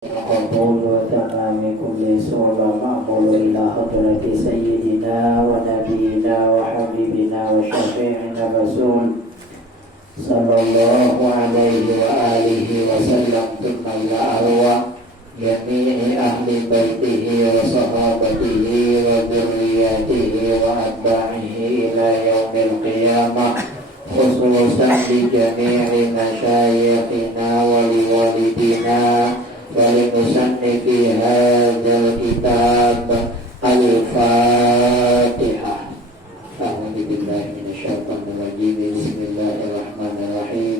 قبول وتمام كل سوء مأمول إلى حضرة سيدنا ونبينا وحبيبنا وشفيعنا الرسول صلى الله عليه وآله وسلم ثم إلى أرواح جميع أهل بيته وصحابته وذرياته وأتباعه إلى يوم القيامة خصوصا بجميع مشايخنا ولوالدنا ولمصنف هذا الكتاب الفاتحة. أعوذ بالله من الشيطان الرجيم. بسم الله الرحمن الرحيم.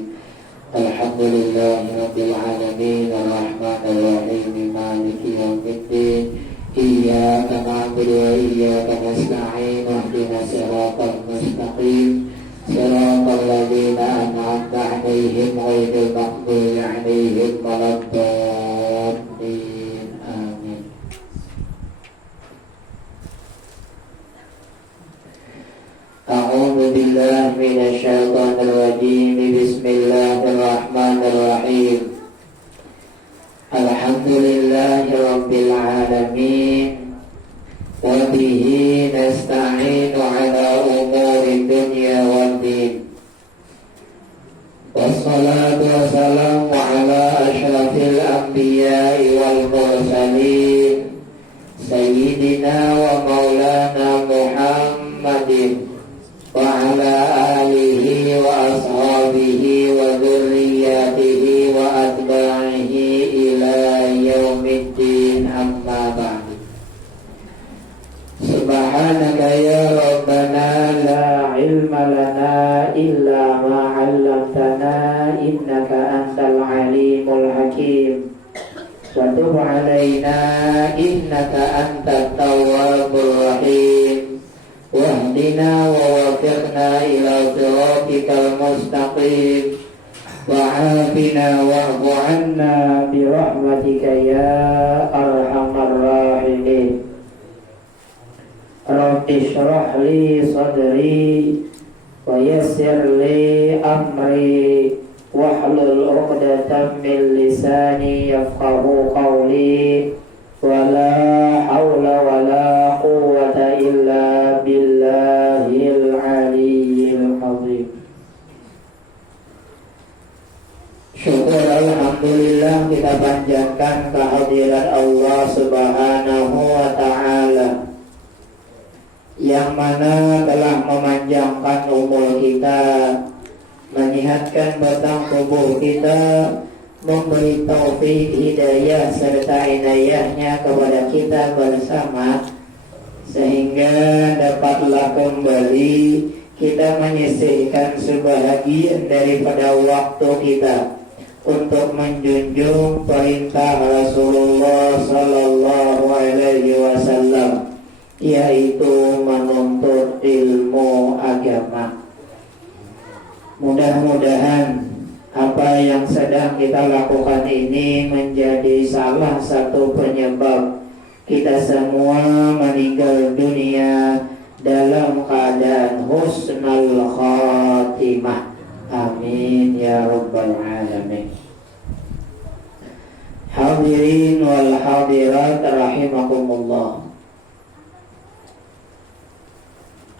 الحمد لله رب العالمين الرحمن الرحيم مالك يوم الدين إياك نعبد وإياك نستعين اهدنا الصراط المستقيم صراط الذين أنعمت عليهم غير المغضوب عليهم ولا الضالين آمين. أعوذ بالله من الشيطان الرجيم. بسم الله الرحمن الرحيم. الحمد لله رب العالمين وبه نستعين على أمور الدنيا والدين والصلاة والسلام على أشرف الأنبياء والمرسلين سيدنا ومولانا محمد وعلى آله وأصحابه وذرياته وأتباعه إلى يوم الدين أما بعد. Subhanaka ya Rabbana la ilma lana illa ma 'allamtana innaka antal alimul hakim wa tub 'alaina innaka antat tawwabur rahim wahdina wa waffiqna ila siratikal mustaqim wa 'afina wa'fu 'anna bi rahmatika ya arhamar rahimin. Rabbi shrah li sadri wa yassir li amri wahlul 'uqdatam min lisani yafqahu qawli wa la hawla wa la quwwata illa billahil aliyyil azim. Syukur alhamdulillah kita panjatkan kehadirat Allah Subhanahu wa ta'ala yang mana telah memanjangkan umur kita, menyehatkan batang tubuh kita, memberi taufik, hidayah serta inayahnya kepada kita bersama, sehingga dapatlah kembali kita menyisihkan sebahagian daripada waktu kita untuk menjunjung perintah Rasulullah Sallallahu Alaihi Wasallam, yaitu menuntut ilmu agama. Mudah-mudahan apa yang sedang kita lakukan ini menjadi salah satu penyebab kita semua meninggal dunia dalam keadaan husnul khatimah. Amin ya rabbal alamin. Hadirin wal hadirat rahimakumullah.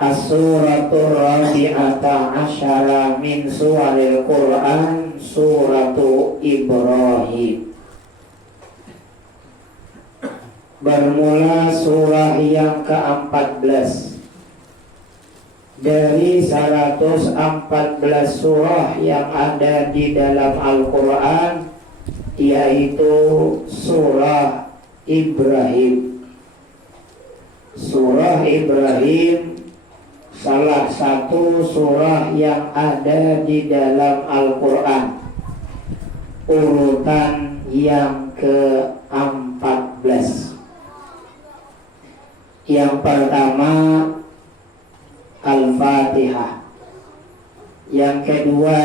As-suratul rabi'ata asyara min suwaril Qur'an, suratu Ibrahim. Bermula surah yang ke-14 dari 114 surah yang ada di dalam Al-Quran, yaitu surah Ibrahim. Surah Ibrahim salah satu surah yang ada di dalam Al-Quran, urutan yang ke-14. Yang pertama Al-Fatihah, yang kedua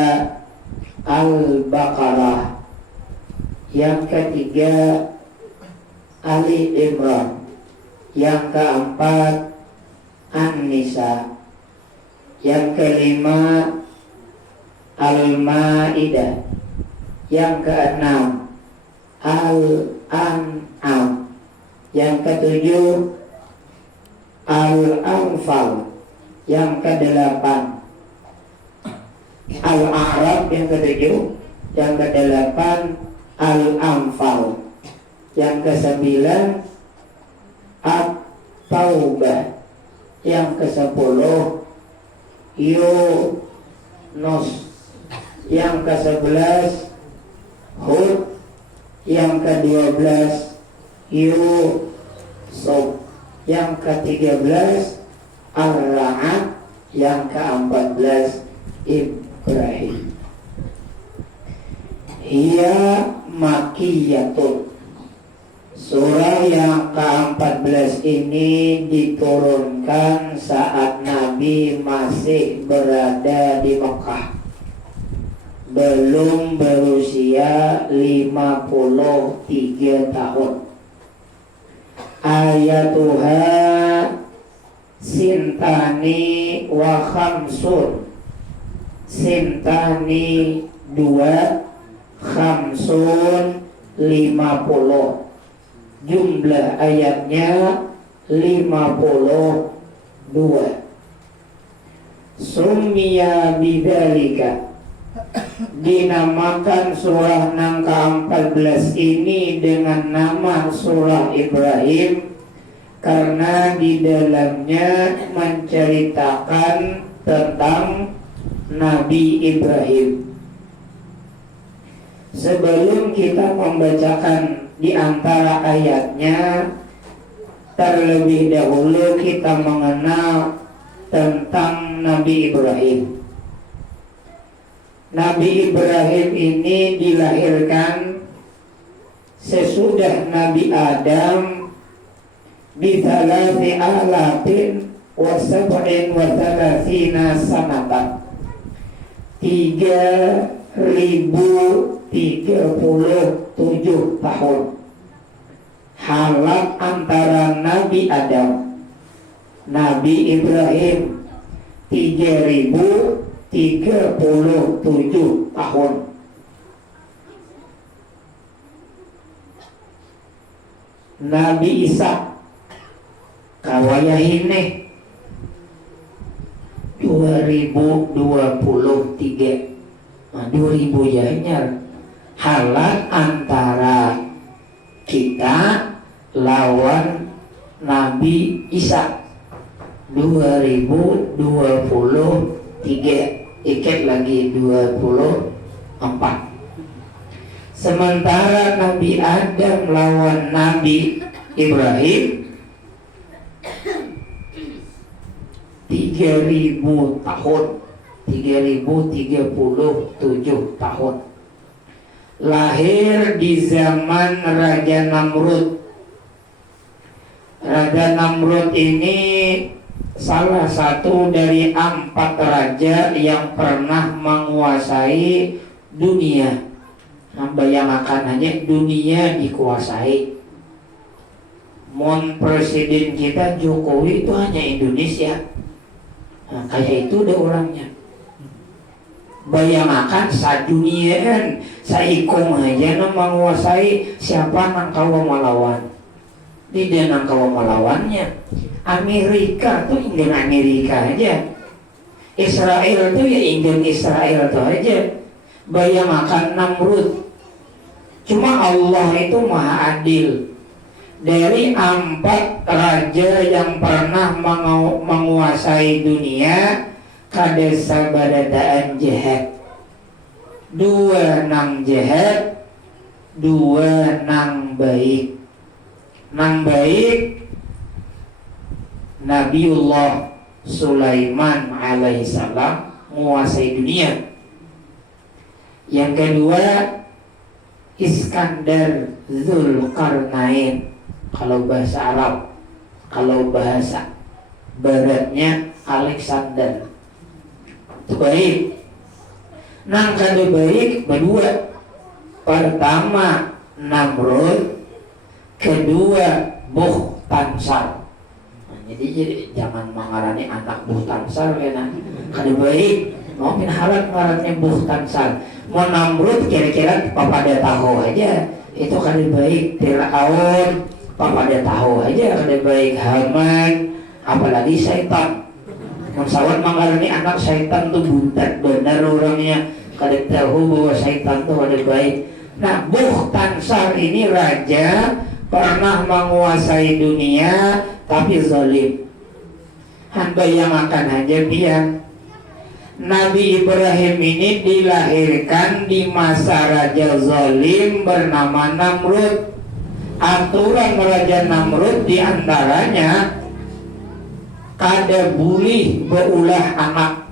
Al-Baqarah, yang ketiga Ali Imran, yang keempat An-Nisa, yang kelima Al-Ma'idah, yang keenam Al-An'am. Yang ketujuh Al-Anfal. Yang kedelapan Al-A'raf. Yang ketujuh. Yang kedelapan Al-Anfal. Yang kesembilan At-Taubah. Yang kesepuluh Yunus. Yang ke-11 Hud. Yang ke-12 Yusuf. Yang ke-13 Ar-Ra'd. Yang ke-14 Ibrahim. Hiya Makiyatun. Surah yang ke-14 ini diturunkan saat Nabi masih berada di Mekah, belum berusia 53 tahun. Ayatuha sintani wa khamsun. Sintani 2, khamsun 50. Jumlah ayatnya 52. Summiya bidzalika. Dinamakan surah yang ke-14 ini dengan nama surah Ibrahim karena di dalamnya menceritakan tentang Nabi Ibrahim. Sebelum kita membacakan di antara ayatnya, terlebih dahulu kita mengenal tentang Nabi Ibrahim. Nabi Ibrahim ini dilahirkan sesudah Nabi Adam bi 3,000 wa 37 sanatan. 3037 tahun. Halat antara Nabi Adam, Nabi Ibrahim 3037 tahun. Nabi Isa kawayahine 2023. Nah, 2000 ya nyar. Halat antara kita lawan Nabi Isa 2023. Ikat lagi 24. Sementara Nabi Adam lawan Nabi Ibrahim 3000 tahun. 3037 tahun. Lahir di zaman Raja Namrud. Raja Namrud ini salah satu dari 4 raja yang pernah menguasai dunia. Nah, bayangkan aja dunia dikuasai. Mon presiden kita Jokowi itu hanya Indonesia. Nah, kayak itu deh orangnya. Bayangkan saduniaan saikom aja nang menguasai, siapa nang kawa melawan. Tidak nang kawa melawannya. Amerika tuh ingin Amerika aja. Israel tuh ya ingin Israel tuh aja. Bayangkan Namrud. Cuma Allah itu maha adil. Dari 4 raja yang pernah menguasai dunia, kada sabadadaan jahat. 2 nang jahat, 2 nang baik. Nang baik Nabiullah Sulaiman alaihissalam menguasai dunia. Yang kedua Iskandar Zulkarnain kalau bahasa Arab. Kalau bahasa baratnya Alexander. Itu baik. Nang kada baik berdua. Pertama Namrud, kedua Bukhtansar. Nah, jadi jangan mengarani anak Bukhtansar ya. Kada baik. Mungkin halat ngarannya Bukhtansar. Mau Namrud kira-kira pada tahu aja. itu kada baik. Firaun pada tahu aja kada baik. Haman, apalagi syaitan. Masawan mengalami anak syaitan tuh buntat benar orangnya, kada tahu bahwa syaitan tuh kada baik. Nah, Bukhtansar ini raja pernah menguasai dunia tapi zalim. Hamba yang akan aja biang. Nabi Ibrahim ini dilahirkan di masa raja zalim bernama Namrud. Aturan Raja Namrud diantaranya kada boleh beulah anak.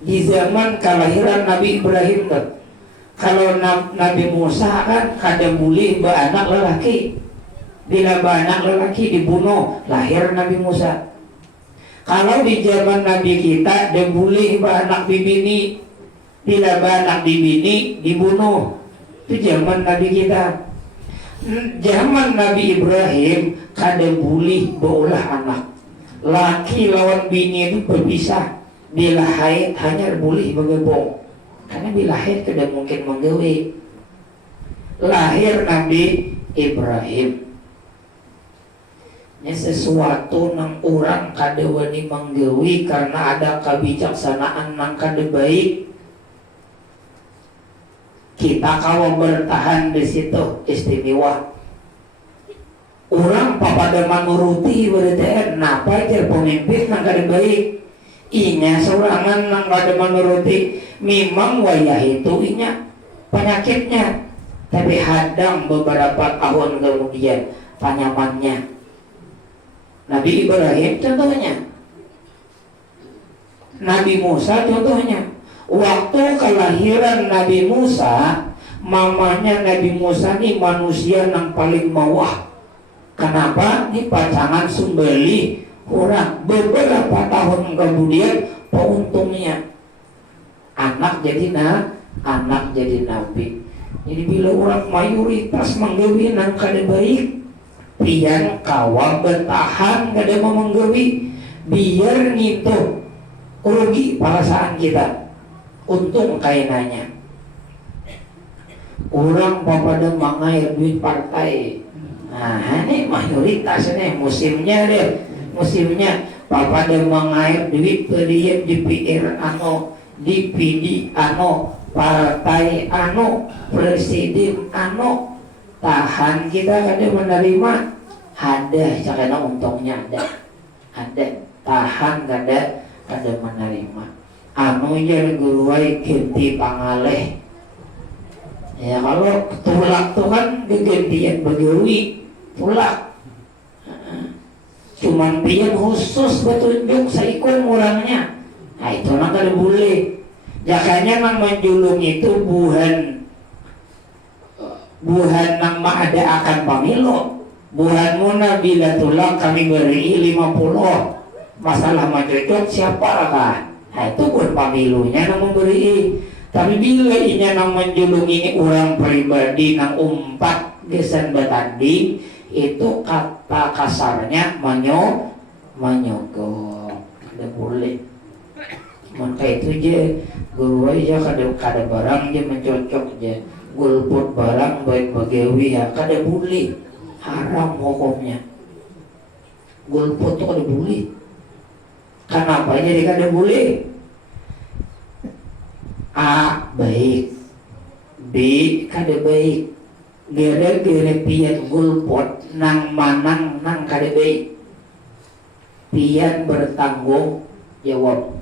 Di zaman kelahiran Nabi Ibrahim kan, kalau Nabi Musa kan kada boleh beranak lelaki. Bila beranak lelaki dibunuh, lahir Nabi Musa. Kalau di zaman Nabi kita dia boleh beranak bibini. Bila beranak bibini dibunuh. Itu zaman Nabi kita. Zaman Nabi Ibrahim kada boleh beulah anak. Laki lawan bini itu berpisah. Bila haid hanya boleh bergebong. Karena bila haid kada mungkin menggawe. Lahir Nabi Ibrahim. Ini sesuatu nang orang kada wani menggawe karena ada kebijaksanaan nang kada baik. Kita kalau bertahan di situ istimewa. Orang pada menuruti berarti napa aja pemimpin nang kada baik. Inya sorangan nang kada menuruti. Memang wayah itu inya penyakitnya. Tapi hadang beberapa tahun kemudian panyamannya. Nabi Ibrahim contohnya. Nabi Musa contohnya. Waktu kelahiran Nabi Musa, mamanya Nabi Musa ini manusia yang paling mewah. Kenapa? Ini pasangan sembeli orang. Beberapa tahun kemudian pauntungnya anak jadi nabi. Jadi bila orang mayoritas menggawi nang kada baik, pian kawal bertahan kada mau menggawi, biar ngintu rugi perasaan kita. Untung kainanya orang pada mangair duit partai. Nah ini mayoritas ini musimnya deh. Musimnya pada mangair duit perian di PR DPD partai presiden tahan kita kada menerima. Ada caranya untungnya ada tahan kada menerima. Yang guruai ganti pangaleh. Ya kalau tulak tuh kan kegantian begawi tulak. Cuman pian khusus betunjuk saikon orangnya. Nah itu nang kada boleh. Jakanya nang menjulung itu buhan nang ada akan pamilu. Buhan muna bila tulak kami beri 50. Masalah macocok siapa kan? Nah itu buat pamilunya nang memberi. Tapi bila inya nang menjulung ini orang pribadi nang umpat gesan betanding, itu kata kasarnya manyogok. Tidak boleh. Maka itu je guru aja kada barang je mencocok je. Gulput barang baik bagawi ya kada boleh. Haram hukumnya. Gulput itu kada boleh. Kenapa jadi kada boleh? A baik, B kada baik. Gara-gara pian gulpot nang manang nang kada baik. Pian bertanggung jawab.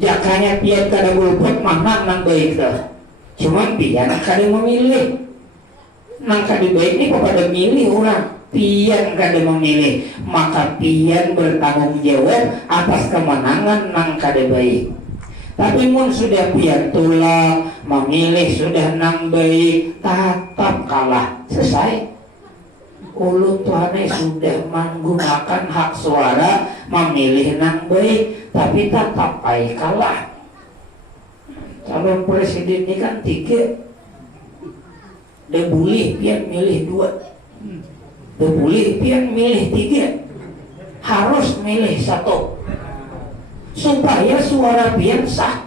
Jakanya pian kada gulpot manang nang baik dah. Cuman pian kada memilih. Nang kada baik ni pada milih orang. Pian kada memilih, maka pian bertanggung jawab atas kemenangan nang kada baik. Tapi mun sudah pian tulak memilih sudah nang baik, tetap kalah. Selesai. Ulun Tuhan sudah menggunakan hak suara memilih nang baik, tapi tetap baik kalah. Calon presiden ini kan 3. Dia boleh pian milih 2. Dia boleh pian milih 3. Harus milih 1. Supaya suara pian sah.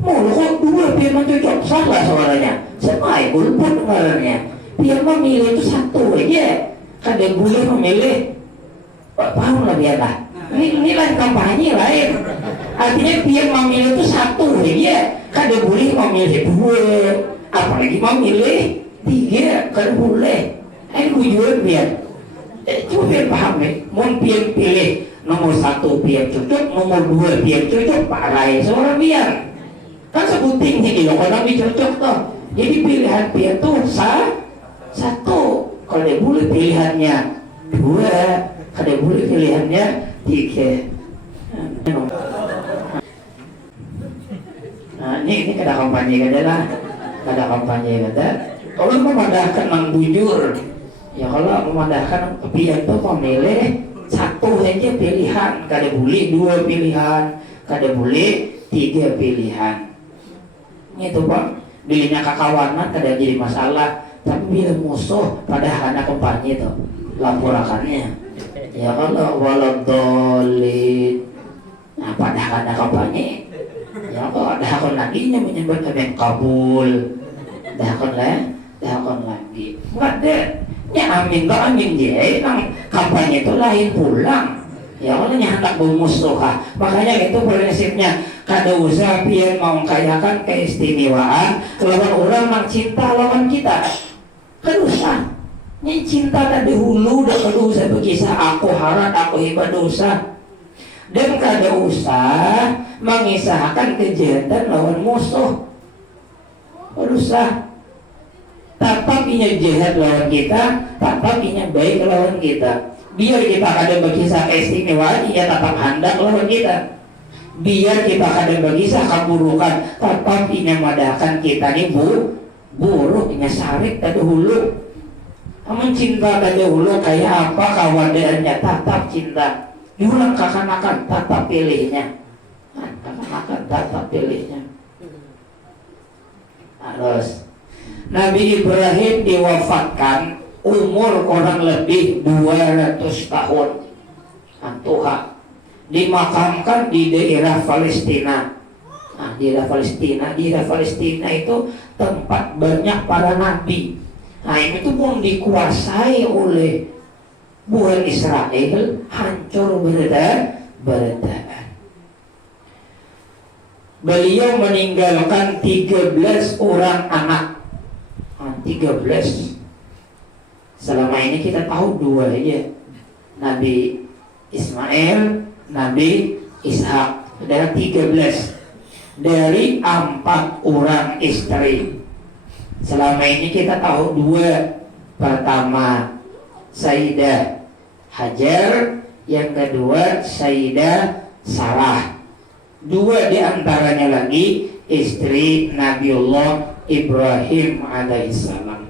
Mau kok 2 pian mencocok salah suaranya. Semai golput ngarannya. Dia memilih itu satu aja. Kada boleh memilih. Paham lah biar lah. Ini lain kampanye lain. Artinya dia memilih itu satu aja. Kada boleh memilih dua. Apalagi memilih tiga. Kada boleh. Ini tujuan biar. Coba biar paham nih. Mau pilih nomor satu biar cocok, nomor dua biar cocok, parai seorang biar. Kan sebuting nih ekonomi cocok toh. Jadi pilihan biar tuh satu. Kalau dia boleh pilihannya dua, kalau dia boleh pilihannya tiga. Nah ini kada kampanye kada lah, kada kampanye kada. Kalau memadahkan mang bujur, ya kalau memadahkan biar tuh pemilih satu aja pilihan, kada boleh dua pilihan, kada boleh tiga pilihan. Itu Pak, bilinya kakawanan kada jadi masalah. Tapi bila musuh pada anak kampanye itu laporakannya ya kalau waladolin. Nah pada anak kampanye ya kalau ada akun lagi nya menyebut yang kabul dah akun lagi buat deh ya amin gak amin dia nang kampanye itu lain pulang ya kalau nya hendak bermusuh. Makanya itu prinsipnya kada usah biar mau kayakan keistimewaan lawan orang yang cinta lawan kita. Kada usah. Ini cinta tadi hulu dah kada usah berkisah aku harat aku hebat dosa. Dan kada usah mengisahkan kejahatan lawan musuh. Kada usah. Tetap inya jahat lawan kita, tetap inya baik lawan kita. Biar kita kada berkisah keistimewaan, ia tetap hendak lawan kita. Biar kita kada berkisah keburukan, tetap inya madahkan kita ni buruk, inya sarik tadi hulu. Amun cinta tadi hulu kayak apa kawadaannya, tetap cinta. Diulang kakanakan, tetap pilihnya. Kakanakan, tetap pilihnya. Terus Nabi Ibrahim diwafatkan umur kurang lebih 200 tahun. Tuha dimakamkan di daerah Palestina. Nah, di daerah Palestina itu tempat banyak para nabi. Nah, ini tuh pun dikuasai oleh bukan Israel, hancur beradaan. Beliau meninggalkan 13 orang anak. 13. Selama ini kita tahu dua aja. Nabi Ismail, Nabi Ishak. Ada 13 dari 4 orang istri. Selama ini kita tahu dua. Pertama Sayyidah Hajar, yang kedua Sayyidah Sarah. Dua di antaranya lagi istri Nabiullah Ibrahim alaihissalam.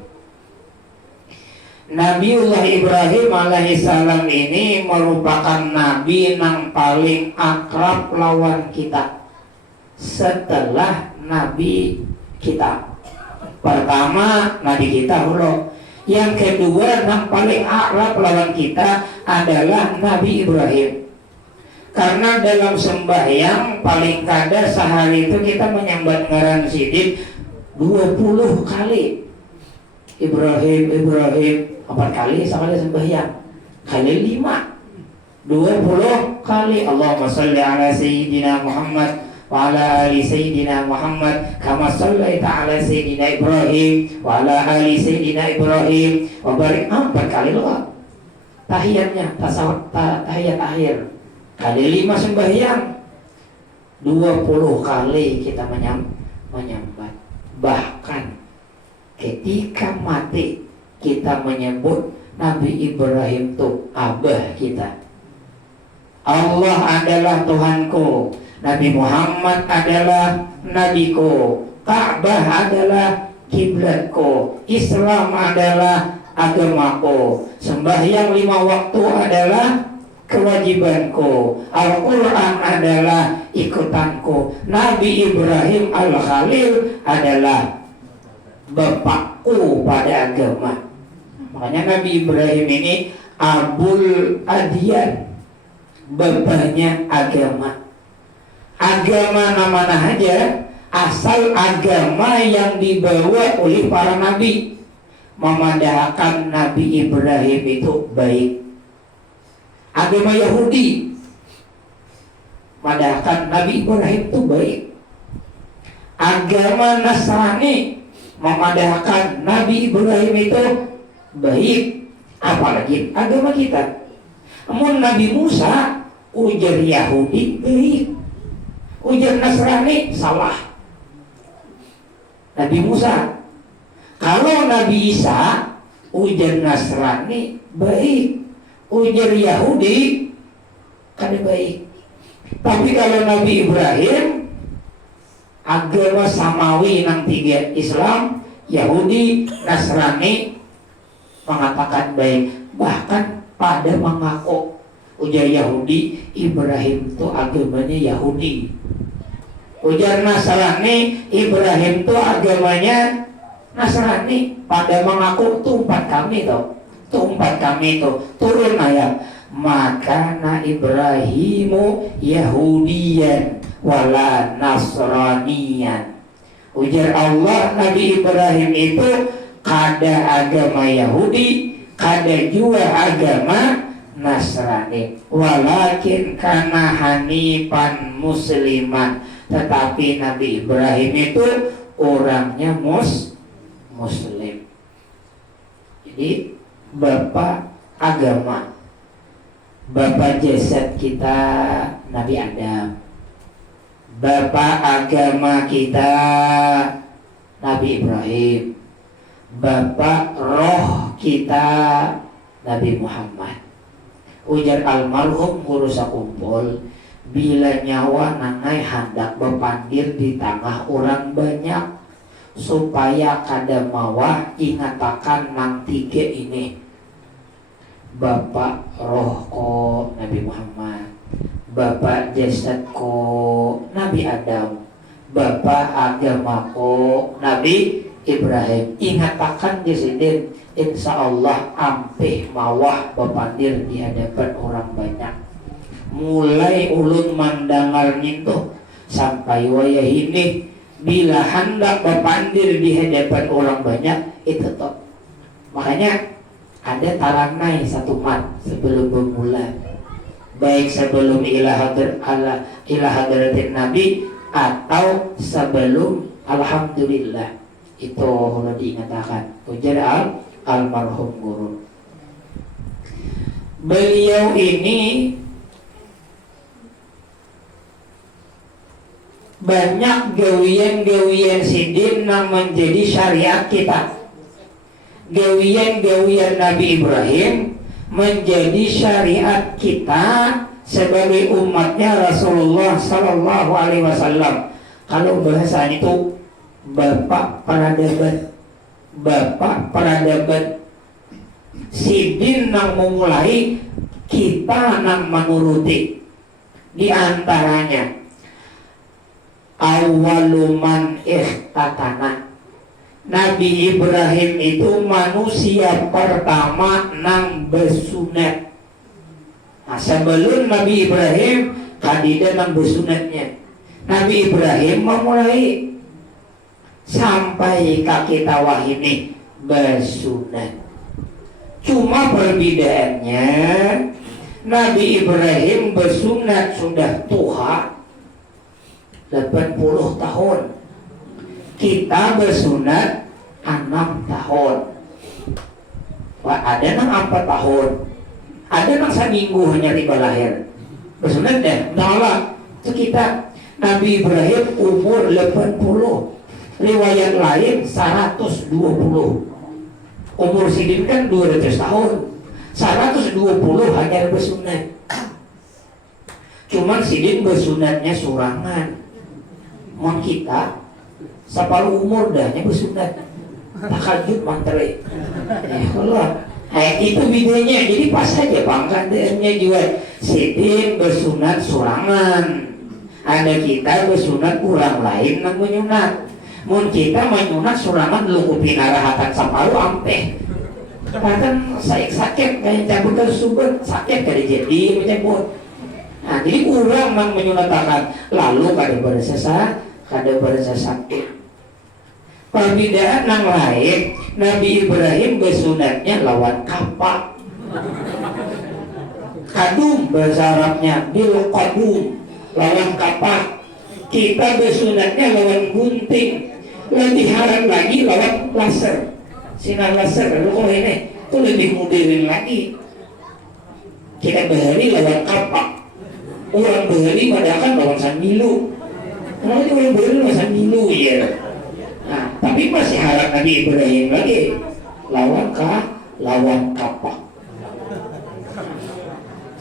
Nabiullah Ibrahim alaihissalam ini merupakan nabi yang paling akrab lawan kita setelah nabi kita. Pertama nabi kita dulu. Yang kedua yang paling akrab lawan kita adalah Nabi Ibrahim. Karena dalam sembahyang paling kadar sehari itu kita menyambat ngaran sidin 20 kali. Ibrahim 4 kali sekali sembahyang. Kali 5 20 kali. Allahumma shalli ala sayyidina Muhammad wa ala ali sayyidina Muhammad kama shallaita ala sayyidina Ibrahim wa ala ali sayyidina Ibrahim wa barik 4 kali loh. Tahiyatnya tahiyat akhir. Kali 5 sembahyang 20 kali kita menyambat. Bahkan ketika mati kita menyebut Nabi Ibrahim itu abah kita. Allah adalah Tuhanku, Nabi Muhammad adalah nabiku, Ka'bah adalah kiblatku, Islam adalah agamaku, sembahyang 5 waktu adalah kewajibanku, Al-Quran adalah ikutanku, Nabi Ibrahim Al-Khalil adalah bapakku pada agama. Makanya Nabi Ibrahim ini Abul Adyan, bapaknya agama. Agama mana aja, asal agama yang dibawa oleh para nabi. Memandangkan Nabi Ibrahim itu baik. Agama Yahudi memandangkan Nabi Ibrahim itu baik. Agama Nasrani memandangkan Nabi Ibrahim itu baik. Apalagi agama kita. Namun Nabi Musa ujar Yahudi baik, ujar Nasrani salah. Nabi Musa, kalau Nabi Isa ujar Nasrani baik, ujar Yahudi kada baik. Tapi kalau Nabi Ibrahim agama samawi nang tiga, Islam, Yahudi, Nasrani mengatakan baik. Bahkan pada mengaku ujar Yahudi Ibrahim itu agamanya Yahudi, ujar Nasrani Ibrahim itu agamanya Nasrani. Pada mengaku tumpat kami itu turun ayat makana Ibrahimu Yahudiyan wala Nasraniyan. Ujar Allah Nabi Ibrahim itu kada agama Yahudi, kada juga agama Nasrani, walakin kana hanifan musliman. Tetapi Nabi Ibrahim itu orangnya muslim. Jadi bapak agama, bapak jasad kita Nabi Adam, bapak agama kita Nabi Ibrahim, bapak roh kita Nabi Muhammad. Ujar almarhum guru sakumpul, bila nyawa nangai hendak berpandir di tengah orang banyak, supaya kada mawah ingatakan nang tiga ini. Bapak roh ko Nabi Muhammad, bapak jasad ko Nabi Adam, bapak agama ko Nabi Ibrahim. Ingatakan jasidin, insya Allah ampih mawah berpandir di hadapan orang banyak. Mulai ulun mandangar nyentuh sampai wayah ini, bila hendak berpandir di hadapan orang banyak itu toh. Makanya ada taranai satu mat sebelum bermula, baik sebelum ilah hadratin Nabi atau sebelum alhamdulillah. Itu kalau diingatkan ujar almarhum guru. Beliau ini banyak gawian-gawian sidin yang menjadi syariat kita. Gawian-gawian Nabi Ibrahim menjadi syariat kita sebagai umatnya Rasulullah Sallallahu Alaihi Wasallam. Kalau bahasanya itu bapak peradaban sidin nang memulai, kita nang menuruti. Di antaranya awaluman ikhtatana, Nabi Ibrahim itu manusia pertama nang bersunat. Nah, sebelum Nabi Ibrahim kadida nang bersunatnya, Nabi Ibrahim memulai sampai kaki tawah ini bersunat. Cuma perbedaannya Nabi Ibrahim bersunat sudah tua 80 tahun, kita bersunat 6 tahun. Wah, ada nang 4 tahun, ada nang seminggu hanya riba lahir bersunat deh. Nah, itu kita Nabi Ibrahim umur 80, riwayat lain 120. Umur sidin kan 200 tahun, 120 hanya bersunat. Cuman sidin bersunatnya surangan. Mon kita separuh umur dahnya bersunat takajud mantere. Allah. Itu videonya. Jadi pas saja pangkatnya juga sidin bersunat surangan. Ada kita bersunat kurang lain nang menyunat. Mun kita menyunat surangan lu pinarahatan separuh ampeh. Kadang saya sakit kayak cabut tersebut sakit dari jadi mencabut. Nah, jadi kurang nang menyunatakan lalu kada bersesa kada berasa sakit. Perbedaan yang lain, Nabi Ibrahim bersunatnya lawan kapak. Kadum bahasa Arabnya bil kadum, lawan kapak. Kita bersunatnya lawan gunting. Lebih haram lagi lawan laser. Sinar laser, lu kok ini itu lebih modern lagi. Kita berhari lawan kapak. Orang berhari padahal lawan sambilu. Kalau itu orang berhari lawan sambilu ya. Nah, tapi masih harap Nabi Ibrahim lagi lawan kapak.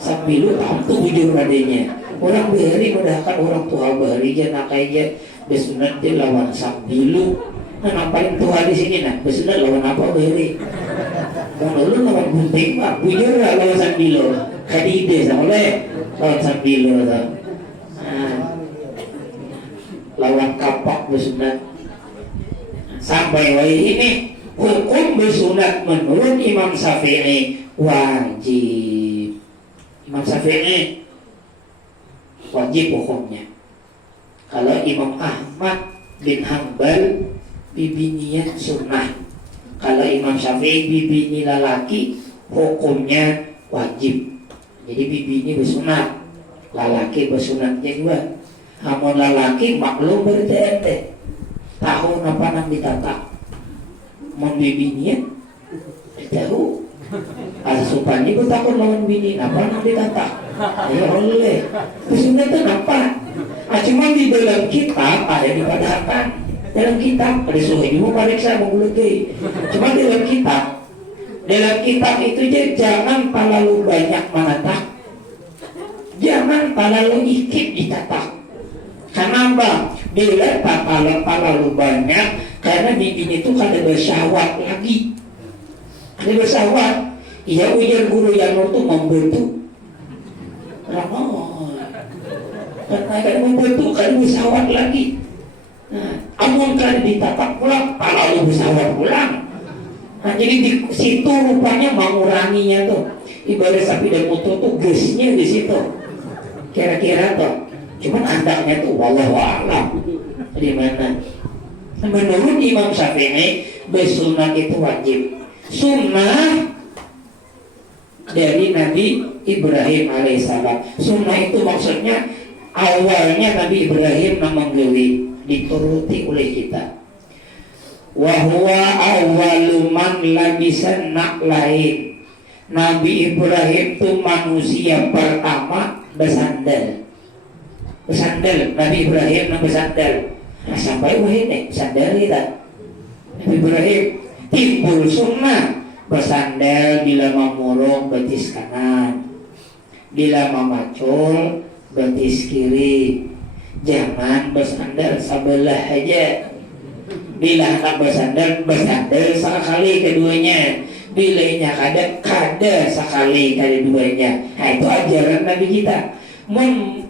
Sambilu tentu ujung adanya. Orang berhari padahal orang tua berhari aja nakainya besunat dia lawan sambilu. Nah, nampain tua di sini nah besunat lawan apa berhari? Kalau lu lawan gunting mah bujur lawan sambilu. Kadide sama le lawan sambilu tuh. Nah, lawan kapak besunat. Sampai hari ini hukum bersunat menurut Imam Syafi'i wajib. Imam Syafi'i wajib hukumnya. Kalau Imam Ahmad bin Hanbal bibinian sunnah. Kalau Imam Syafi'i bibini lalaki hukumnya wajib. Jadi bibini bersunat, lalaki bersunat juga. Hamun lalaki maklum berarti tahu apa nang ditata mau bibinian tahu asupannya gue takut lawan bini apa nang ditata ya oleh sebenarnya itu apa cuma di dalam kitab ada dipadahkan dalam kitab ada suhu mau periksa mau lagi cuma dalam kitab itu aja jangan terlalu banyak menata jangan terlalu ikip ditata. Kenapa? Bila terlalu banyak karena bibinya itu kada bersyahwat lagi. Kada bersyahwat. Iya ujar guru yang itu membantu. Karena kada membantu kada bersyahwat lagi. Nah, amun kada ditapak pulang, terlalu bersyahwat pulang. Nah, jadi di situ rupanya menguranginya tuh. Ibarat sapi dan motor tuh gasnya di situ. Kira-kira tuh. Cuman andaknya tuh wallahu a'lam di mana. Menurut Imam Syafi'i bersunat itu wajib. Sunnah dari Nabi Ibrahim alaihissalam. Sunnah itu maksudnya awalnya Nabi Ibrahim menggeli dituruti oleh kita. Wa huwa awwalu man labisan naqlain. Nabi Ibrahim itu manusia pertama bersandal. Nabi Ibrahim bersandal. Nah, sampai wahine sandal kita. Nabi Ibrahim timbul sunnah bersandal bila memurung betis kanan, bila memacul betis kiri. Jangan bersandal sebelah aja. Bila hendak bersandal sekali keduanya. Bila nya kada sekali keduanya. Nah, itu ajaran Nabi kita.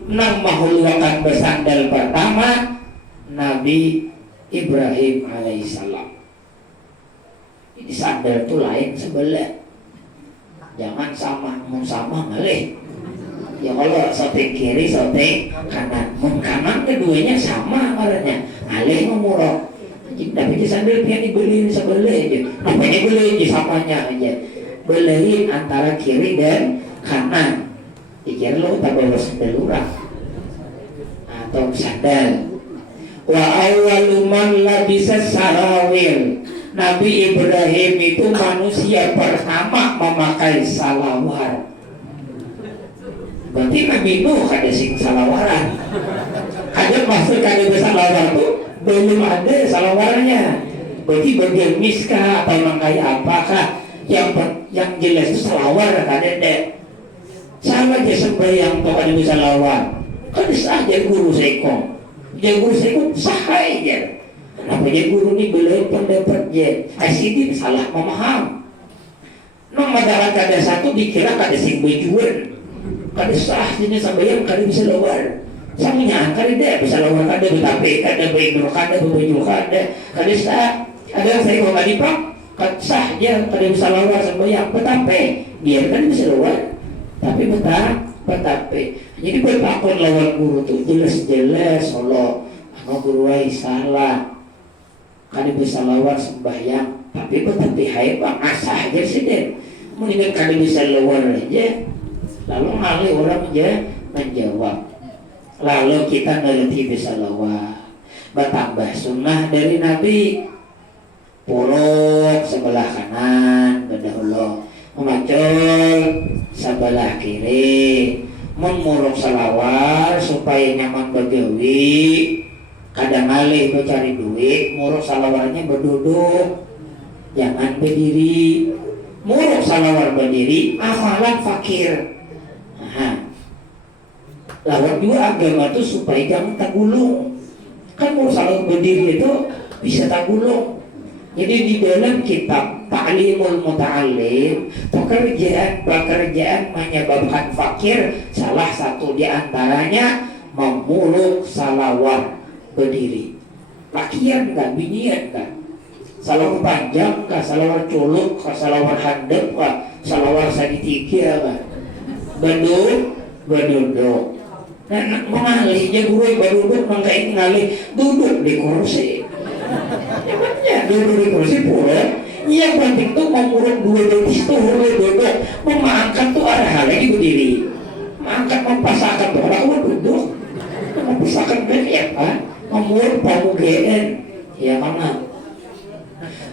Nang mahuluakan bersandal pertama Nabi Ibrahim alaihissalam. Ini sandal itu lain sebelah. Jangan sama malih. Ya kalau soting kiri, soting kanan. Kanan keduanya sama marahnya. Alih memurok. Tapi sandal yang dibeli sebelah aja. Namanya beli samanya aja. Beliin antara kiri dan kanan. Dikira lo tak bawa sandal urang atau sandal. Wa awwalu man labisa sarawil. Nabi Ibrahim itu manusia pertama memakai salawar. Berarti Nabi Nuh kada sing salawaran. Kada maksud kada bersalawar tuh belum ada salawarnya. Berarti bagian miskah atau mangkai apakah yang jelas itu salawar kada ada. Sama aja sembahyang kok ada bisa lawan. Kan sah jadi guru seko. Jadi guru seko sah aja. Kenapa jadi guru ni belai pendapat je? Asyidin salah memaham. Nang madarat kada satu dikira kada sing bejuan. Kada sah jenis sembahyang kada bisa lawan. Samanya kada ada bisa lawan kada betape kada beibro kada bebeju kada sah. Ada saya kok kada dipak. Kad sah je kada bisa lawan sembahyang betape. Biarkan bisa lawan. Tapi betape. Jadi bertakon lawan guru tuh jelas-jelas Allah guruai salah kali bisa lawar sembahyang tapi tetap dihai bang asah aja sih deh mendingan kali bisa lawar aja lalu ngalih orang aja menjawab lalu kita ngerti bisa lawar bertambah sunnah dari Nabi puruk sebelah kanan berdahulu memacul sebelah kiri memuruk selawar supaya nyaman bergawi kadang alih mencari duit muruk salawarnya berduduk jangan berdiri muruk salawar berdiri amalan fakir lawan juga agama itu supaya jangan tagulung kan muruk salawar berdiri itu bisa tagulung jadi di dalam kitab Ta'limul Muta'allim pekerjaan menyebabkan fakir salah satu di antaranya memuruk salawar berdiri lakian kan, binian kan salawar panjang kan, salawar culuk kan, salawar handep kan, salawar segitiga kan berduduk nah mengalihnya gue berduduk makanya ngalih duduk di kursi emangnya duduk di kursi pura yang penting tuh mengurut dua betis tuh duduk mengangkat tuh arah lagi berdiri mengangkat mempasahkan tuh orang duduk mempasahkan banyak kan memurut pamugeen ya mana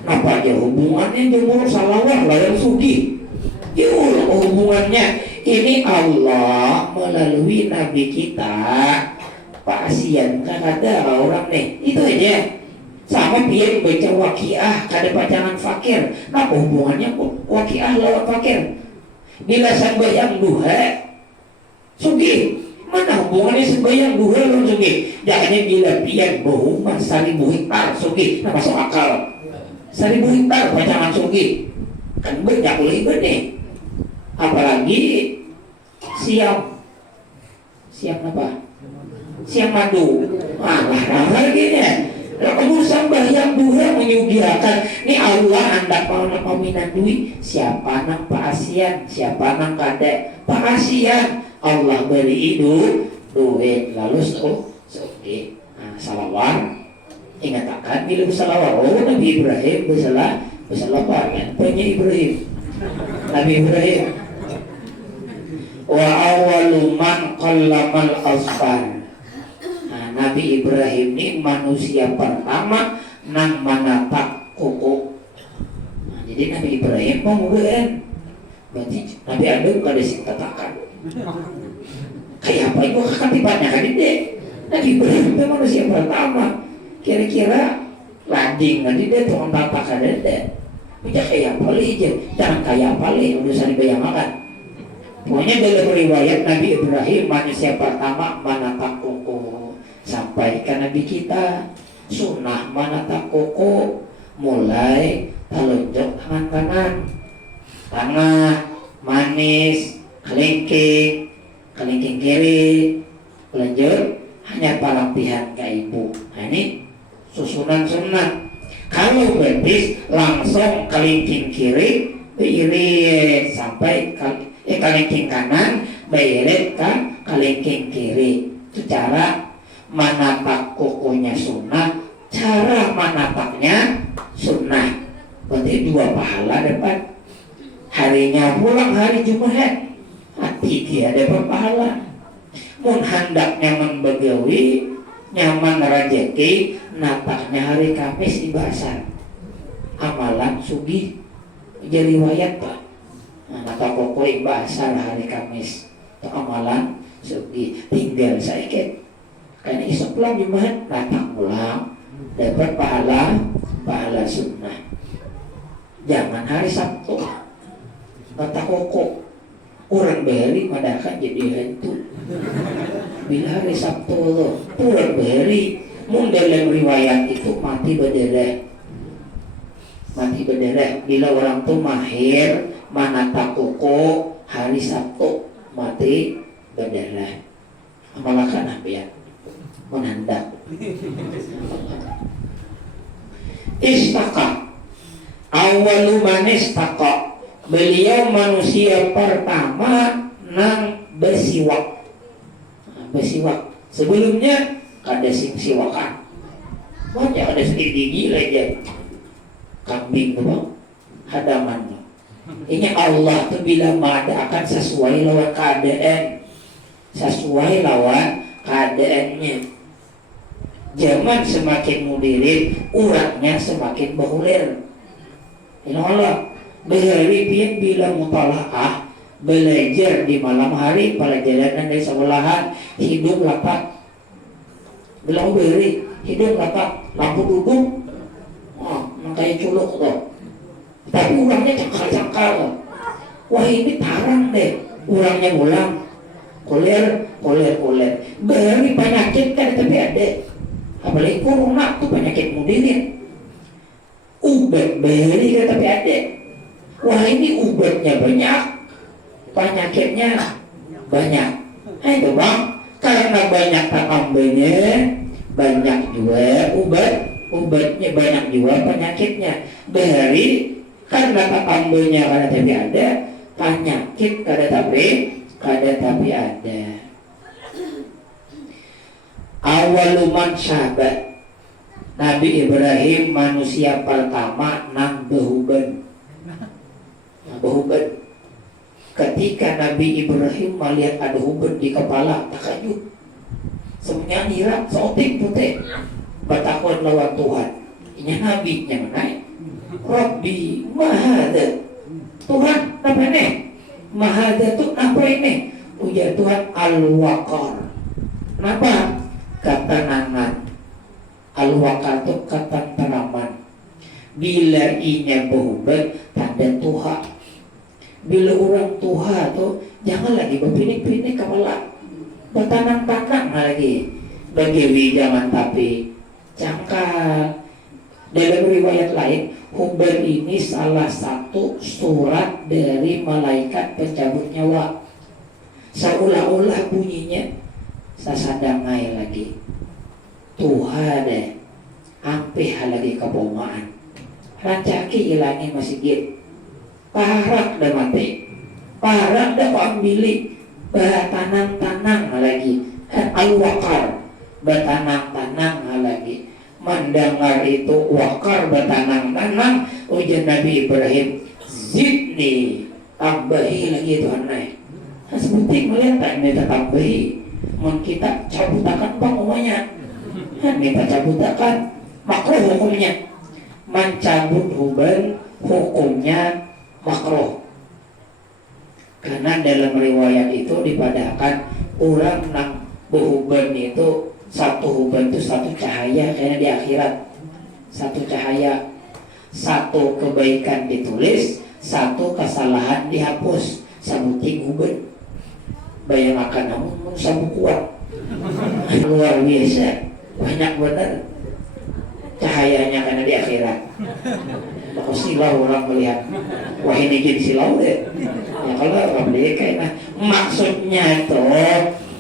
apa aja hubungannya jemur salawat layan sugi yuk hubungannya ini Allah melalui Nabi kita Pak Asian kan ada orang nih itu aja sama biar baca waqiah kada pacangan fakir apa hubungannya waqiah lawan fakir bila sembahyang duha sugi mana hubungannya sembahyang duha lawan sugi jangannya bila pian bohongan 1000 hektar sugi nah masuk akal 1000 hektar pacangan sugi kan banyak lebih nih apalagi siang apa siang madu lah lagi nih kamu sembahyang duha menyugihakan ini Allah anda mau paminan duit siapa nang Pak Asian siapa nang kadek Pak Asian Allah beri duit lalu salawar ingat akan bila salawar Nabi Ibrahim bersalawar kan banyak Ibrahim Nabi Ibrahim wa awalu man qallamal asfar Nabi Ibrahim ini manusia pertama nang menatap kuku jadi Nabi Ibrahim mau mudahan berarti Nabi Adam kada sing tatakan kayak apa itu akan tiba-tiba kan ini Nabi Ibrahim itu manusia pertama kira-kira landing nanti dia tukang tatakan ada bisa kayak apa aja jangan kayak apa udah sering bayangkan pokoknya dalam riwayat Nabi Ibrahim manusia pertama menatap kuku sampaikan Nabi kita sunnah menatap kuku mulai telunjuk tangan kanan tengah manis kelingking kiri lanjut hanya palampihan ke ibu nah ini susunan sunnah kalau betis langsung kelingking kiri beirit sampai kelingking kanan beirit ke kelingking kiri itu cara menatap kukunya sunnah cara menatapnya sunnah berarti 2 pahala dapat harinya pulang hari Jumat hati dia dapat pahala mun hendak nyaman begawi nyaman rejeki nataknya hari Kamis di pasar amalan sugi jadi riwayat pak nata koko ibasar hari Kamis itu amalan sugi tinggal saikit karena isok pulang Jumat datang pulang dapat pahala sunnah jangan hari Sabtu nata koko orang beri madakan jadi hantu bila hari Sabtu lo pulang beri mun dalam riwayat itu mati berderah bila orang tuh mahir menata koko hari Sabtu mati berderah amalakan apa ya menandak istaka awalu man istaka beliau manusia pertama nang bersiwak sebelumnya kada siwakan banyak ada sedikit gila aja kambing tuh hadaman. Ini Allah tuh bila ada akan sesuai lawan keadaan, sesuai lawan keadaannya. Zaman semakin modern, urangnya semakin bahulir. Ini Allah berhari pian bila mutalaah belajar di malam hari pelajaran dari sebelahan hidup lapak. Bilang beri hidup lapak lampu duduk, makanya culuk tuh. Tapi urangnya cangkal-cangkal. Wah ini tarang deh. Urangnya ulang koler. Beri penyakit kan tapi ada. Apalagi corona tuh penyakit modern. Ubat beri kan tapi ada. Wah ini ubatnya banyak, penyakitnya banyak. Itu bang, karena banyak tambahnya, banyak juga ubatnya banyak juga penyakitnya. Beri karena tambahnya kada tapi ada, penyakit kada tapi ada. Awaluman sahabat Nabi Ibrahim manusia pertama nang behuban. Ketika Nabi Ibrahim melihat ada huban di kepala, takjub. Semuanya ngira seotik putih. Bertakwa lawan Tuhan. Ini Nabi yang naik. Rabbi mahada. Tuhan apa ini? Mahada itu apa ini? Ujar Tuhan al-waqar. Kenapa? Ketenangan. Al-waqar itu ketenteraman. Bila inya behuban tanda Tuhan. Bila orang Tuhan tu jangan lagi berpinik-pinik kepala, bertanang-tanang lagi. Bagi jangan tapi cangkal. Dalam riwayat lain, huban ini salah satu surat dari malaikat pencabut nyawa. Seolah-olah bunyinya sasadangai lagi. Tuhan deh, ampih lagi kebomaan. Rancaki ilangin masjid. Parak dah mati, parak dah ambil, bertanang-tanang lagi. Al-waqar, bertanang-tanang lagi. Mendengar itu wakar bertanang-tanang, ujian Nabi Ibrahim, zidni, tambahi lagi Tuhan naik. Sebutik melihat tak minta tambahi, mun kita cabutakan bang umumnya, minta cabutakan makruh hukumnya, mencabut huban hukumnya makruh. Karena dalam riwayat itu dipadahkan orang nang behuban itu satu huban itu satu cahaya karena di akhirat satu cahaya, satu kebaikan ditulis, satu kesalahan dihapus. Sabuting huban bayangkan namun sabu kuat luar biasa banyak benar cahayanya karena di akhirat. Aku silau orang melihat, wah ini jadi silau deh. Ya kalau orang melihat kayaknya maksudnya itu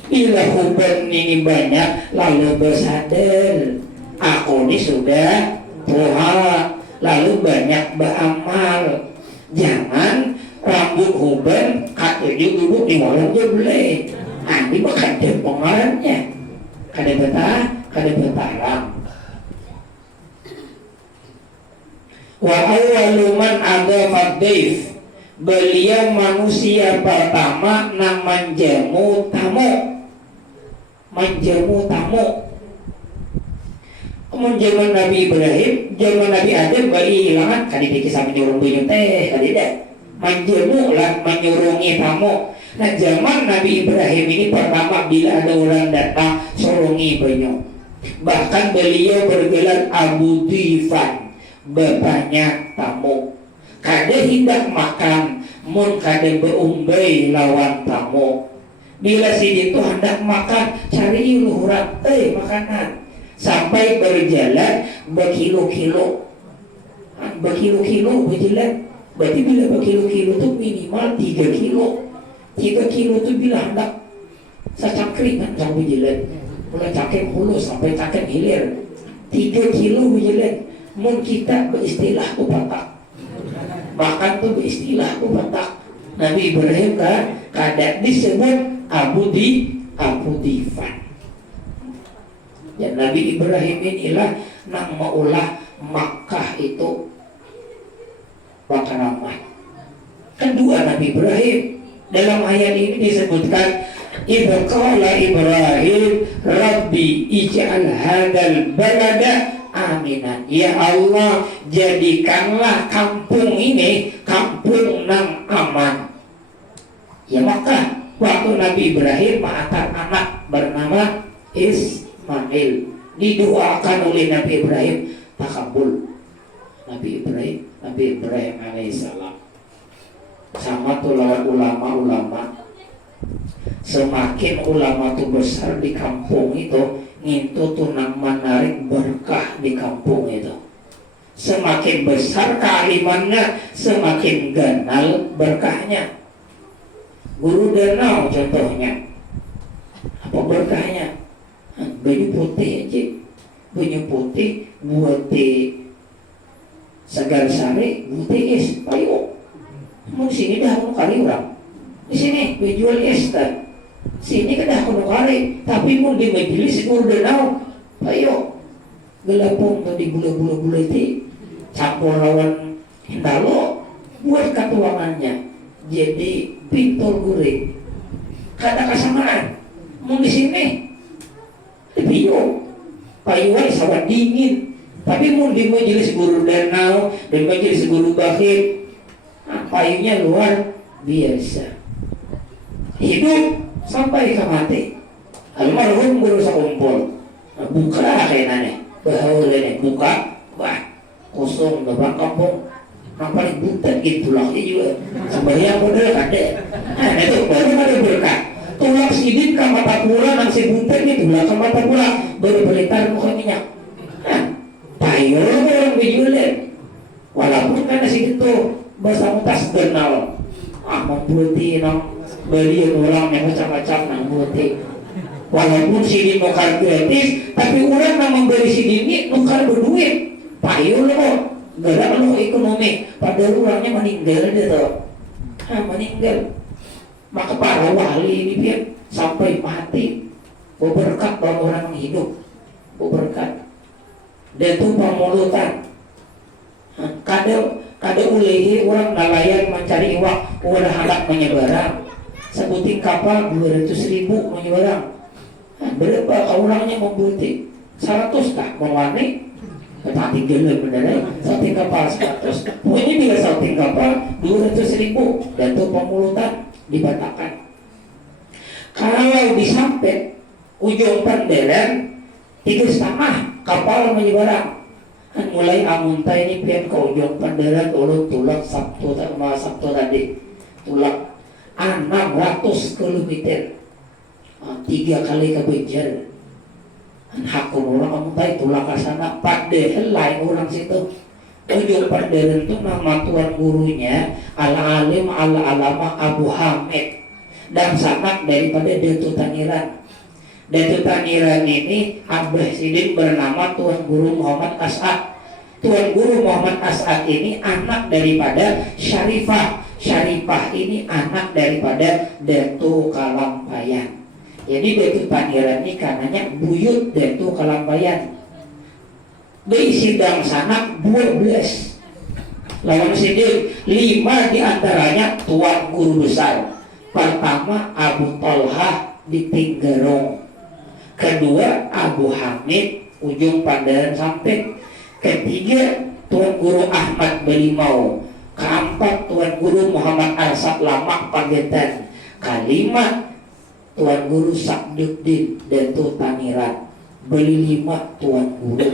bila huban ini banyak lalu bersadar aku ini sudah Tuhan, lalu banyak beramal. Jangan rambut huban katanya duduk di walau boleh. Andi bukan ada pengaruhnya, kada bertarang. Wa awwalu man adhafa dhaif, beliau manusia pertama nang menjamu tamu. Zaman Nabi Ibrahim, zaman Nabi Adam bagi hilangan kali dikisah menyuruh bunyi teh kali dah menjamu lah menyurungi tamu. Nah zaman Nabi Ibrahim ini pertama bila ada orang datang surungi banyak. Bahkan beliau bergelar Abu Dhifan, bapaknya tamu. Kada hendak makan, mun kada beumbai lawan tamu. Bila si itu hendak makan, cari orang makanan. Sampai berjalan berkilo-kilo berjalan. Berarti bila berkilo-kilo itu minimal 3 kilo. 3 kilo itu bila hendak secangkring kan jauh berjalan. Mulai cangkring hulu sampai cangkring hilir 3 kilo berjalan. Mun kita beristilah upatak, bahkan tuh beristilah upatak. Nabi Ibrahim kan kada disebut Abu Dhifan. Dan Nabi Ibrahim inilah nang maulah Makkah itu bakal aman. Kedua, Nabi Ibrahim dalam ayat ini disebutkan idza qala Ibrahim rabbi ij'al hadzal balada aminan. Ya Allah, jadikanlah kampung ini kampung nang aman. Ya maka waktu Nabi Ibrahim mengangkat anak bernama Ismail, didoakan oleh Nabi Ibrahim, takabul. Nabi Ibrahim alaihissalam sama tuh lawan ulama-ulama. Semakin ulama tuh besar di kampung itu, itu tuh nang menarik berkah di kampung itu. Semakin besar kealimannya, semakin ganal berkahnya. Guru danau contohnya, apa berkahnya? Baju putih aja, baju putih buat di segar sari, buat es payu. Mau sini dah aku kali orang. Di sini jual es tak. Sini kedah aku kali, tapi mau di majelis guru danau, payu. Gelapung tadi gula itu, campur lawan hindalo, buat katuangannya. Jadi pintol gurih. Kata kesamaan, mau di sini, payu, payuan sawat dingin. Tapi mau di majelis guru danau, di majelis guru bakit, payunya luar biasa. Hidup sampai ke mati. Almarhum guru sakumpul, buka kayaknya, bahwa ini buka, wah kosong babang kampung. Yang paling buta gitu tulangnya juga sembahyang model ada. Nah itu baru ada berkah. Tulang sidin ke mata pula nang si buta gitu tulang ke mata pula baru beritar muka minyak. Payol orang dijualin. Walaupun kan si itu bahasa mutas kenal. Membuti nang beli orang yang macam-macam nang buti. Walaupun sidin nukar gratis, tapi orang nang membeli sidin ini nukar berduit. Payol loh. Gara lo ekonomi, padahal orangnya meninggal dia tuh, meninggal. Maka para wali ini biar sampai mati, berberkat bahwa orang hidup, berberkat. Dan itu pemulutan. Kada ulehi orang nelayan mencari uang, udah hendak menyeberang. Sebutin kapal 200.000 menyeberang. Berapa orangnya membuti? 100 tak mewarnai. Tapi gila bener salting kapal 100. Pokoknya bila salting kapal 200.000 dan itu pemulutan dibatalkan. Kalau disampet ujung penderan 3,5 kapal menyeberang. Mulai amunta ini pian ke ujung penderan ulun tulak Sabtu tadi tulak 600 kilometer 3 kali ke Banjar. Hakun orang kamu tahu itulah kasana padahal lain orang situ. Ujung padahal itu nama tuan gurunya Al-Alim Al-Alama Abu Hamid dan sanak daripada Datu Taniran. Datu Taniran ini Abah Sidin bernama Tuan Guru Muhammad As'ad. Tuan Guru Muhammad As'ad ini anak daripada Syarifah. Syarifah ini anak daripada Datu Kalampayan. Jadi Datu Taniran ini karenanya buyut Datu Kalampayan. Di sidang sanak 12 lawan sidin 5 diantaranya tuan guru besar. Pertama Abu Talha di Tinggerong, kedua Abu Hamid ujung Pandaran Sampit, ketiga Tuan Guru Ahmad Belimau, keempat Tuan Guru Muhammad Arsad Lamak Pagetan, kelima Tuan Guru Sabduddin Datu Taniran. Beli 5 Tuan Guru.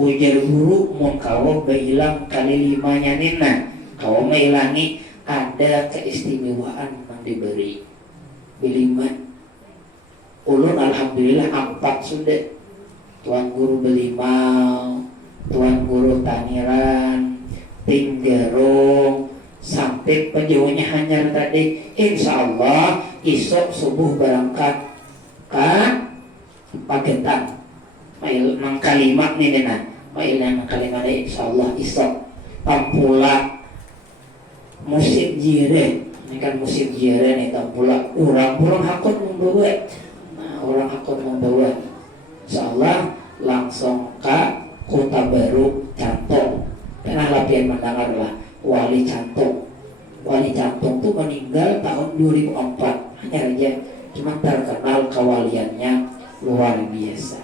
Ujar guru mun kawo beilang kali 5-nya nina, kawo meilangi ada keistimewaan yang diberi. Beli 5. Ulun alhamdulillah 4 sudah. Tuan Guru Belimau, Tuan Guru Taniran, Tinggerong, sampai penjauhnya hanya tadi. Insya Allah esok subuh berangkat ke Pagetan. Mail nang kalimat nih dena. Mail nang kalimat deh insya Allah esok Pampula musim jire. Ini kan musim jire nih Pampula. Orang hakun membawa. Nah, orang hakun membawa. Insya Allah langsung ke Kota Baru Cantong. Pernah latihan mendengar lah Wali Cantong. Wali Cantong tuh meninggal tahun 2004 hanya aja, cuma terkenal kewaliannya luar biasa.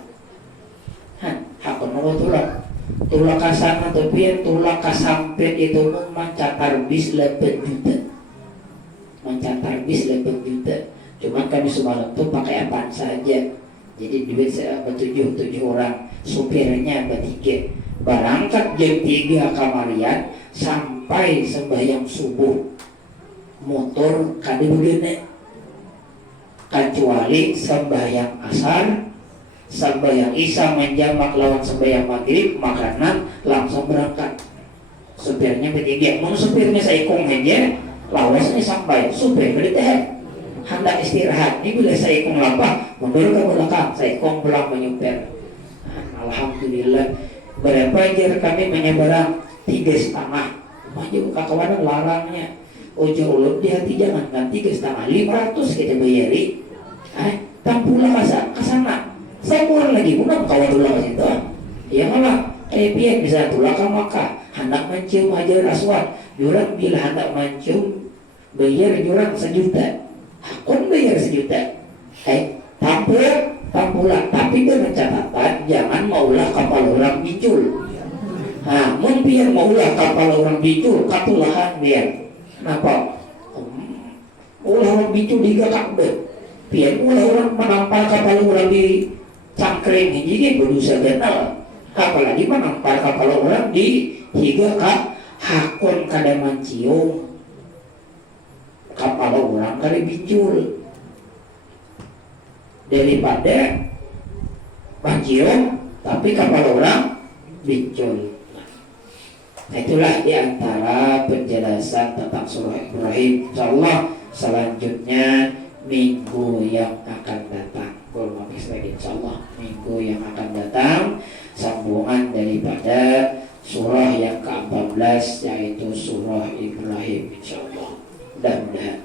Hakun mau tulak kasana tapi tulak kasampet itu mencatar bis 8 juta, mencatar bis 8 juta. Cuman kami semalam tuh pakai apaan saja, jadi duit saya tujuh orang, supirnya bertiga, berangkat jam 3 kamarian sampai sembahyang subuh. Motor kade begini, kecuali sembahyang asar, sembahyang isya menjamak lawan sembahyang maghrib, makanan langsung berangkat. Supirnya bertiga, mau supirnya saya ikung aja, lawasnya sampai supir beritahan hendak istirahat. Ini bila saya ikung lapar, mundur ke belakang, saya ikung pulang menyupir. Alhamdulillah, berapa jar kami menyeberang 3,5, maju ke kawanan larangnya. Ojo ulun di hati jangan ganti 3,5, 500 kita bayari. Tampula ke sana. Saya keluar lagi, bukan kawan tulang ke situ. Ya malah, pian bisa tulang ke Makkah, hendak mencium Hajar Aswad. Jurang bila hendak mencium, bayar jurang 1 juta. Hakun bayar 1 juta. Tampula, tapi dengan catatan jangan maulah kapal orang bicul. Mun pian maulah kapal orang bicul, katulahan biar. Kenapa? Ulah orang bicul di kakak pian ulah orang menampar kapal orang di cangkring ini kan berusaha kenal, apalagi menampar kapal orang di higa kak hakun kada mancium kapal orang kali bicul daripada mancium tapi kapal orang bicul. Nah, itulah diantara penjelasan tentang surah Ibrahim. Insyaallah selanjutnya minggu yang akan datang. Belum habis lagi insyaallah. Minggu yang akan datang sambungan daripada surah yang ke-14 yaitu surah Ibrahim insyaallah. Mudah-mudahan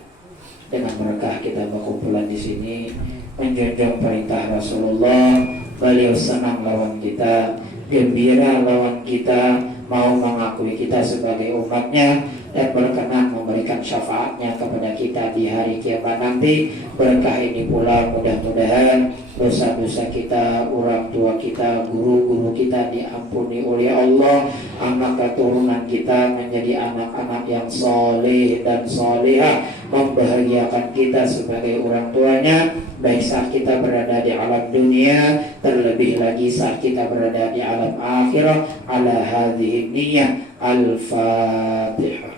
dengan berkah kita berkumpulan di sini menjunjung perintah Rasulullah, beliau senang lawan kita, gembira lawan kita, mau mengakui kita sebagai umatnya dan berkenan memberikan syafaatnya kepada kita di hari kiamat nanti. Berkah ini pula mudah-mudahan dosa-dosa kita, orang tua kita, guru-guru kita diampuni oleh Allah, anak keturunan kita menjadi anak-anak yang soleh dan solehah, membahagiakan kita sebagai orang tuanya, baik saat kita berada di alam dunia, terlebih lagi saat kita berada di alam akhirat. Ala hadhihi niyyah. Al-Fatihah.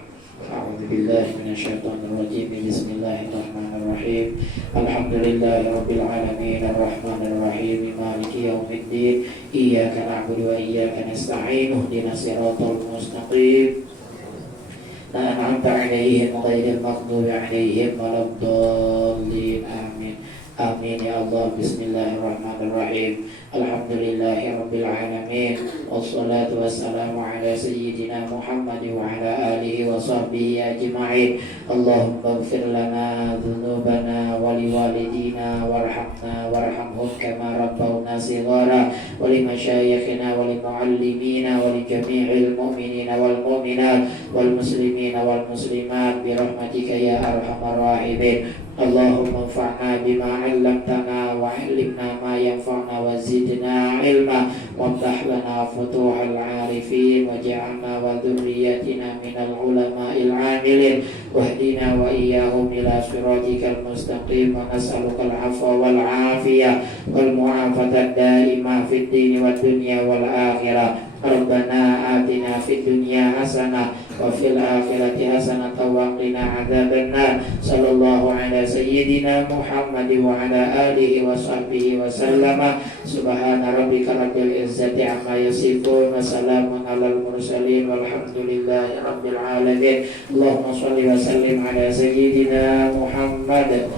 A'udzubillahi minasyaitonir rajim. Bismillahirrahmanirrahim. Alhamdulillahirabbil alamin arrahmanir rahim maliki yaumiddin. Iyyaka na'budu wa iyyaka nasta'in. Ihdinas siratal mustaqim. An'amta 'alaihim ghairil maghdubi 'alaihim waladdallin. Amin. Amin ya Allah. Bismillahirrahmanirrahim. Alhamdulillahirabbil alamin. Wassalatu wassalamu ala sayyidina Muhammad wa ala alihi wa sahbihi ajma'in. Allahumma ighfir lana dhunubana wa liwalidina warhamna warhamhum kama rabbawna shighara wa limashayikhina wa limuallimina wa lijami'il mu'minina wal mu'minat wal muslimina wal muslimat bi rahmatika ya arhamar rahimin. Allahumma anfa'na bima 'allamtana wa 'allimna ma yanfa'una wa zidna 'ilma waftah lana futuhal 'arifin waj'alna wa dhurriyyatina minal ulama'il 'amilin wahdina wa iyyahum ila siratikal mustaqim wa nas'alukal 'afwa wal 'afiyah wal mu'afatad daimah fid dini wad dunya wal akhirah. Rabbana atina fid dunya hasanah wa fil akhirati hasanah wa qina adzabannar. Sallallahu ala sayyidina Muhammad wa ala alihi wa sahbihi wa sallama. Subhana rabbika rabbil izzati amma yasifun wa salamun alal mursalin walhamdulillahi rabbil alamin. Allahumma shalli wa sallim ala sayyidina Muhammad